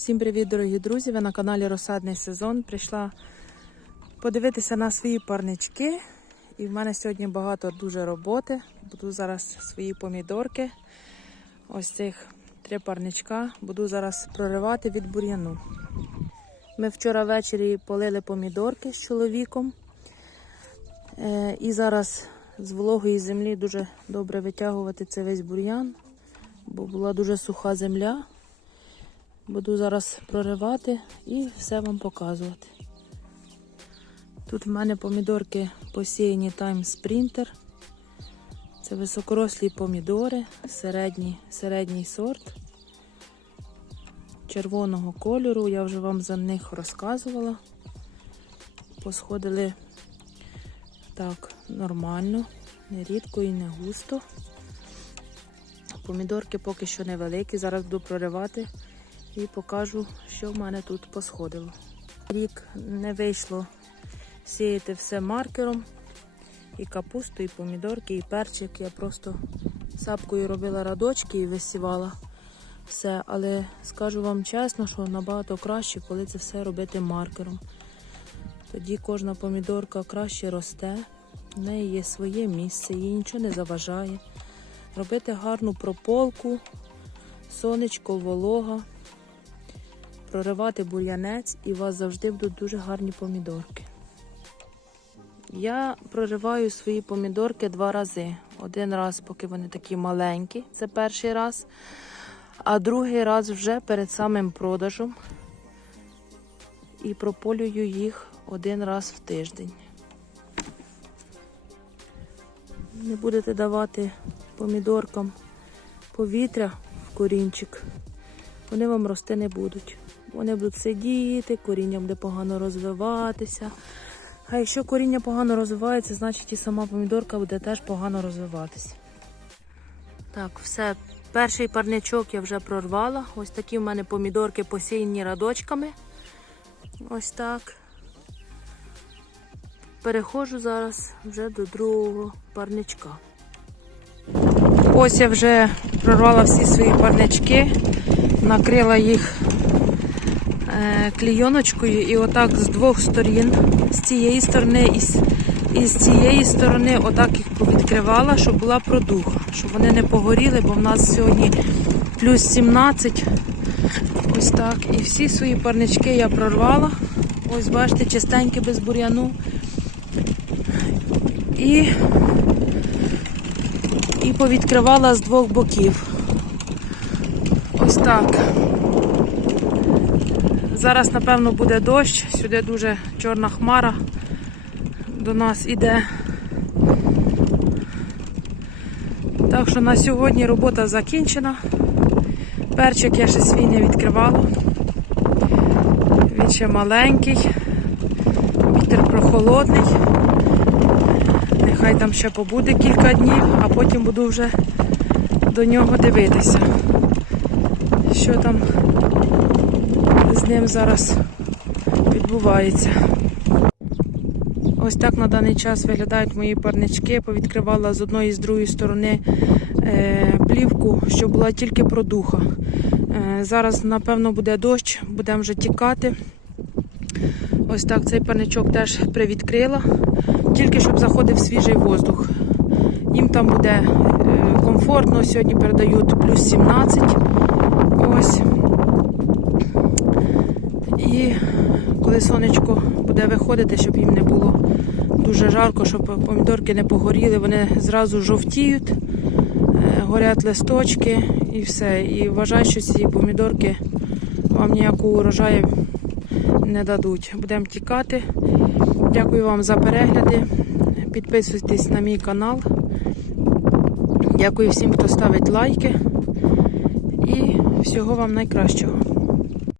Всім привіт, дорогі друзі! Ви на каналі Розсадний сезон. Прийшла подивитися на свої парнички. І в мене сьогодні багато дуже роботи. Буду зараз свої помідорки. Ось цих три парничка. Буду зараз проривати від бур'яну. Ми вчора ввечері полили помідорки з чоловіком. Е, І зараз з вологої землі дуже добре витягувати цей весь бур'ян, бо була дуже суха земля. Буду зараз проривати і все вам показувати. Тут в мене помідорки посіяні Time Sprinter. Це високорослі помідори, середній, середній сорт червоного кольору. Я вже вам за них розказувала. Посходили так нормально, не рідко і не густо. Помідорки поки що невеликі, зараз буду проривати і покажу, що в мене тут посходило. Рік не вийшло сіяти все маркером. І капусту, і помідорки, і перчик. Я просто сапкою робила радочки і висівала все. Але скажу вам чесно, що набагато краще, коли це все робити маркером. Тоді кожна помідорка краще росте, в неї є своє місце, їй нічого не заважає. Робити гарну прополку, сонечко, волога проривати бур'янець і у вас завжди будуть дуже гарні помідорки. Я прориваю свої помідорки два рази. Один раз, поки вони такі маленькі, це перший раз, а другий раз вже перед самим продажем і прополюю їх один раз в тиждень. Не будете давати помідоркам повітря в корінчик, вони вам рости не будуть. Вони будуть сидіти, коріння буде погано розвиватися. А якщо коріння погано розвивається, значить і сама помідорка буде теж погано розвиватися. Так, все. Перший парничок я вже прорвала. Ось такі в мене помідорки посіяні радочками. Ось так. Переходжу зараз вже до другого парничка. Ось я вже прорвала всі свої парнички, накрила їх е, клійоночкою і отак з двох сторін, з цієї сторони і з, і з цієї сторони, отак їх повідкривала, щоб була продуха, щоб вони не погоріли, бо в нас сьогодні плюс 17. Ось так. І всі свої парнички я прорвала. Ось, бачите, чистенькі без бур'яну. І, і повідкривала з двох боків. Ось так. Зараз, напевно, буде дощ, сюди дуже чорна хмара до нас іде. Так що на сьогодні робота закінчена. Перчик я ще свій не відкривала. Він ще маленький, вітер прохолодний. Нехай там ще побуде кілька днів, а потім буду вже до нього дивитися, що там з ним зараз відбувається. Ось так на даний час виглядають мої парнички. Повідкривала з одної і з другої сторони е, плівку, що була тільки продуха. Е, зараз, напевно, буде дощ, будемо вже тікати. Ось так цей парничок теж привідкрила, тільки щоб заходив свіжий воздух. Їм там буде е, комфортно. Сьогодні передають плюс 17. Ось. І коли сонечко буде виходити, щоб їм не було дуже жарко, щоб помідорки не погоріли, вони зразу жовтіють, е, горять листочки і все. І вважаю, що ці помідорки вам ніякого урожаю не дадуть. Будемо тікати. Дякую вам за перегляди. Підписуйтесь на мій канал. Дякую всім, хто ставить лайки. І всього вам найкращого.